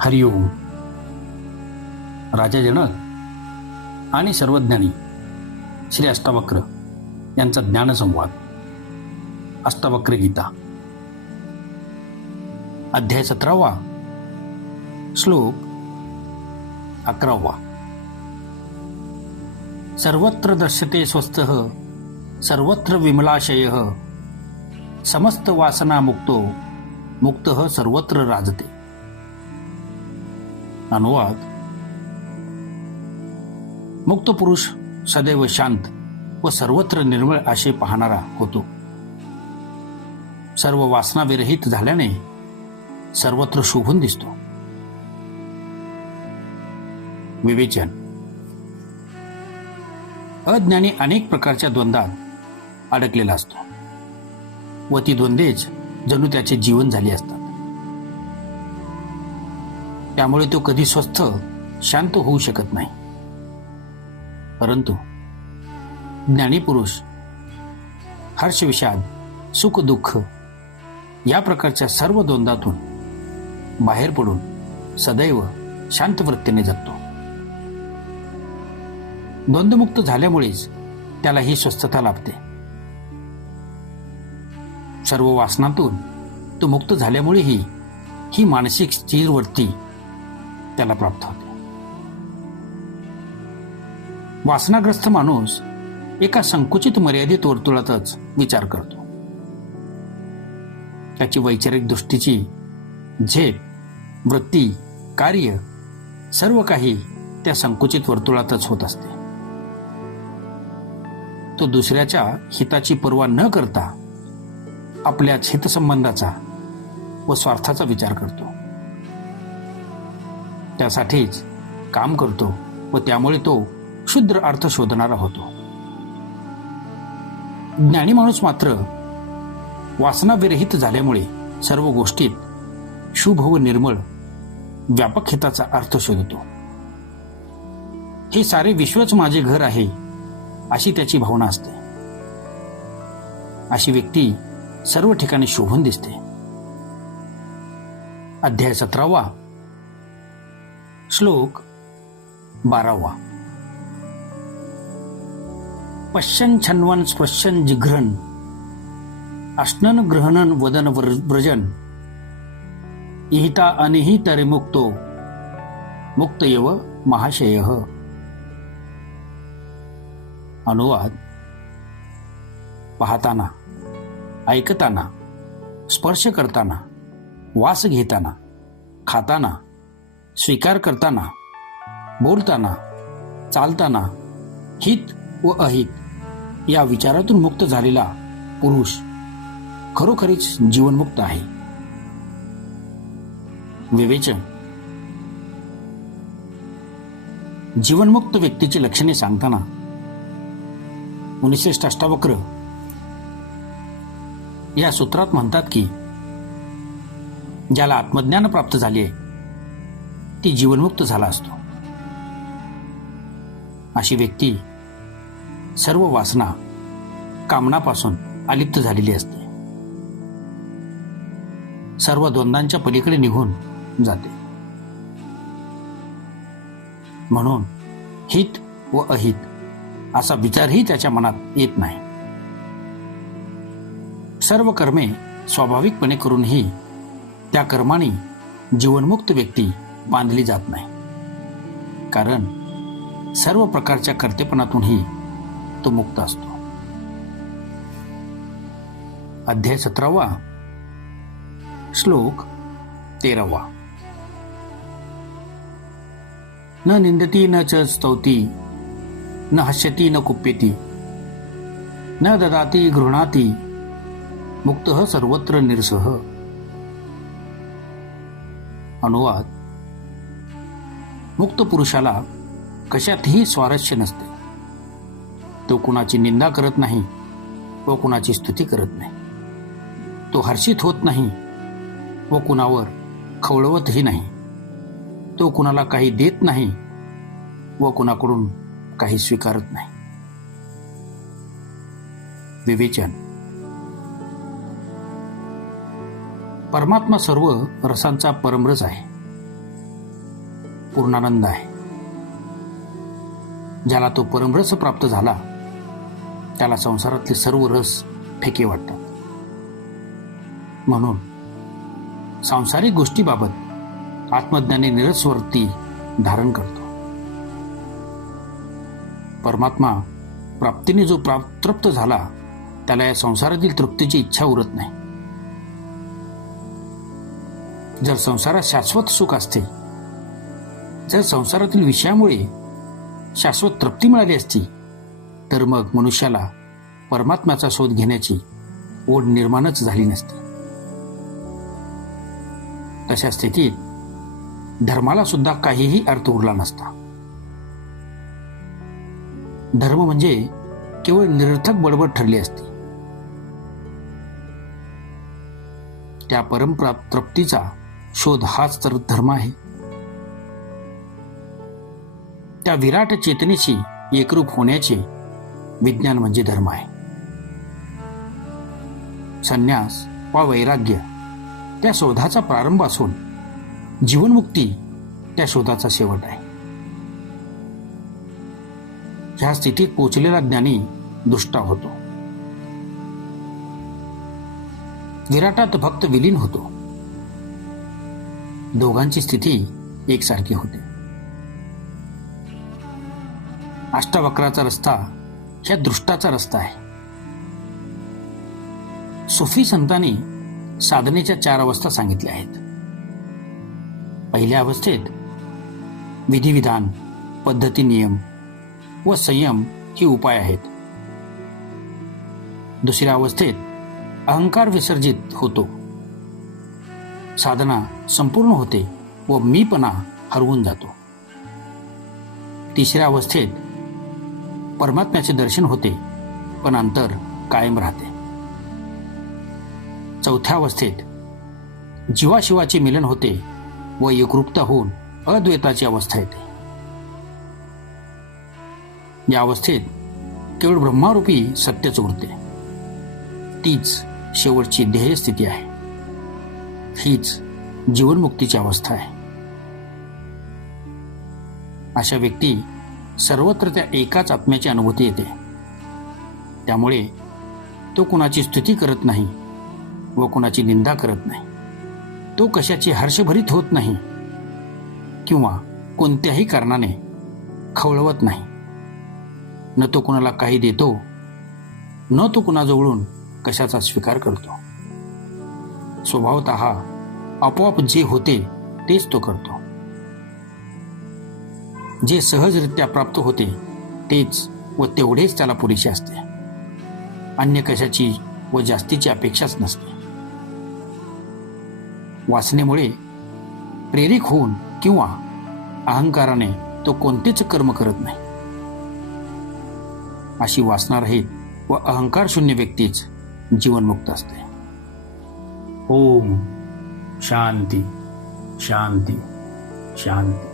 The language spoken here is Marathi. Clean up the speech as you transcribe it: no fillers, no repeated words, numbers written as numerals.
हरिओम. राजा जनक आणि सर्वज्ञानी श्री अष्टावक्र यांचा ज्ञानसंवाद. अष्टावक्र गीता, अध्याय 17, श्लोक 11. सर्वत्र दृश्यते स्वस्थः सर्वत्र विमलाशयः समस्त वासना मुक्तो मुक्तः सर्वत्र राजते. अनुवाद. मुक्त पुरुष सदैव शांत व सर्वत्र निर्मळ आशे पाहणारा होतो. सर्व वासना विरहित झाल्याने सर्वत्र शोभून दिसतो. विवेचन. अज्ञानी अनेक प्रकारच्या द्वंद्वात अडकलेला असतो व ती द्वंद्वेच जणू त्याचे जीवन झाली असतात. त्यामुळे तो कधी स्वस्थ शांत होऊ शकत नाही. परंतु ज्ञानी पुरुष हर्ष विषाद सुख दुःख या प्रकारच्या सर्व द्वंद्वातून बाहेर पडून सदैव शांत वृत्तीने जगतो. द्वंद्वमुक्त झाल्यामुळेच त्याला ही स्वस्थता लाभते. सर्व वासनातून तो मुक्त झाल्यामुळेही ही मानसिक स्थिरवृत्ती त्याला प्राप्त होते. वासनाग्रस्त माणूस एका संकुचित मर्यादित वर्तुळातच विचार करतो. त्याची वैचारिक दृष्टीची झेप, वृत्ती, कार्य सर्व काही त्या संकुचित वर्तुळातच होत असते. तो दुसऱ्याच्या हिताची पर्वा न करता आपल्याच हितसंबंधाचा व स्वार्थाचा विचार करतो. त्यासाठीच काम करतो व त्यामुळे तो क्षुद्र अर्थ शोधणारा होतो. ज्ञानी माणूस मात्र वासना विरहित झाल्यामुळे सर्व गोष्टीत शुभ व निर्मळ व्यापक हिताचा अर्थ शोधतो. हे सारे विश्वच माझे घर आहे अशी त्याची भावना असते. अशी व्यक्ती सर्व ठिकाणी शोभून दिसते. अध्याय 17, श्लोक 12. पश्यन् छन्वन् स्पृशन् जिघ्रन् अश्नन् गृह्णन् वदन् व्रजन् इहिता अनिहितरिमुक्तो मुक्त एव महाशयः. अनुवाद. पाहताना, ऐकताना, स्पर्श करताना, वास घेताना, खाताना, स्वीकार करताना, बोलताना, चालताना, हित व अहित या विचारातून मुक्त झालेला पुरुष खरोखरीच जीवनमुक्त आहे. विवेचन. जीवनमुक्त व्यक्तीची लक्षणे सांगताना मुनिश्रेष्ठ अष्टावक्र या सूत्रात म्हणतात की ज्याला आत्मज्ञान प्राप्त झाले आहे ती जीवनमुक्त झाला असतो. अशी व्यक्ती सर्व वासना कामनापासून अलिप्त झालेली असते. सर्व द्वंद्वांच्या पलीकडे निघून जाते. म्हणून हित व अहित असा विचारही त्याच्या मनात येत नाही. सर्व कर्मे स्वाभाविकपणे करूनही त्या कर्माने जीवनमुक्त व्यक्ती बांधली जात नाही. कारण सर्व प्रकारच्या कर्तेपणातूनही तो मुक्त असतो. अध्याय 17, श्लोक 13. न निंदती न च स्तौती न हस्यती न कुप्यती न ददाती गृह्णाती मुक्तः सर्वत्र निरसः. अनुवाद. मुक्त पुरुषाला कशातही स्वारस्य नसते. तो कुणाची निंदा करत नाही व कुणाची स्तुती करत नाही. तो हर्षित होत नाही व कुणावर खवळवतही नाही. तो कुणाला काही देत नाही व कुणाकडून काही स्वीकारत नाही. विवेचन. परमात्मा सर्व रसांचा परमरस आहे, पूर्णानंद आहे. ज्याला तो परमरस प्राप्त झाला त्याला संसारातले सर्व रस फेके वाटतात. म्हणून सांसारिक गोष्टीबाबत आत्मज्ञानी निरस्वरती धारण करतो. परमात्मा प्राप्तीने जो तृप्त झाला त्याला या संसारातील तृप्तीची इच्छा उरत नाही. जर संसारात शाश्वत सुख असते, जर संसारातील विषयामुळे शाश्वत तृप्ती मिळाली असती, तर मग मनुष्याला परमात्म्याचा शोध घेण्याची ओढ निर्माणच झाली नसती. तशा स्थितीत धर्माला सुद्धा काहीही अर्थ उरला नसता. धर्म म्हणजे केवळ निरर्थक बडबड ठरली असती. त्या परमप्राप्त तृप्तीचा शोध हाच तर धर्म आहे. त्या विराट चेतनेशी एकरूप होण्याचे विज्ञान म्हणजे धर्म आहे. संन्यास वा वैराग्य त्या शोधाचा प्रारंभ असून जीवनमुक्ती त्या शोधाचा शेवट आहे. ह्या स्थितीत पोचलेला ज्ञानी दुष्टा होतो, विराटात भक्त विलीन होतो. दोघांची स्थिती एकसारखी होते. अष्टावक्राचा रस्ता ह्या दृष्टाचा रस्ता आहे. सुफी संतांनी साधनेच्या 4 अवस्था सांगितल्या आहेत. पहिल्या अवस्थेत विधिविधान, पद्धती, नियम व संयम ही उपाय आहेत. दुसऱ्या अवस्थेत अहंकार विसर्जित होतो, साधना संपूर्ण होते व मीपणा हरवून जातो. तिसऱ्या अवस्थेत परमात्म्याचे दर्शन होते पण अंतर कायम राहते. चौथ्या अवस्थेत जीवाशिवाचे मिलन होते व एकरूपता होऊन अद्वैताची अवस्था येते. या अवस्थेत केवळ ब्रह्मारूपी सत्यच उरते. तीच शेवटची ध्येय स्थिती आहे. हीच जीवनमुक्तीची अवस्था आहे. अशा व्यक्ती सर्वत्र त्या एकाच आत्म्याची अनुभूती येते. त्यामुळे तो कुणाची स्तुती करत नाही व कुणाची निंदा करत नाही. तो कशाची हर्षभरीत होत नाही किंवा कोणत्याही कारणाने खवळवत नाही. न तो कुणाला काही देतो, न तो कुणाजवळून कशाचा स्वीकार करतो. स्वभावतः आपोआप जे होते तेच तो करतो. जे सहजरित्या प्राप्त होते तेच व तेवढेच त्याला पुरेसे असते. अन्य कशाची व जास्तीची अपेक्षाच नसते. वासनेमुळे प्रेरित होऊन किंवा अहंकाराने तो कोणतेच कर्म करत नाही. अशी वासनारहित व अहंकार शून्य व्यक्तीच जीवनमुक्त असते. ओम शांती शांती शांती.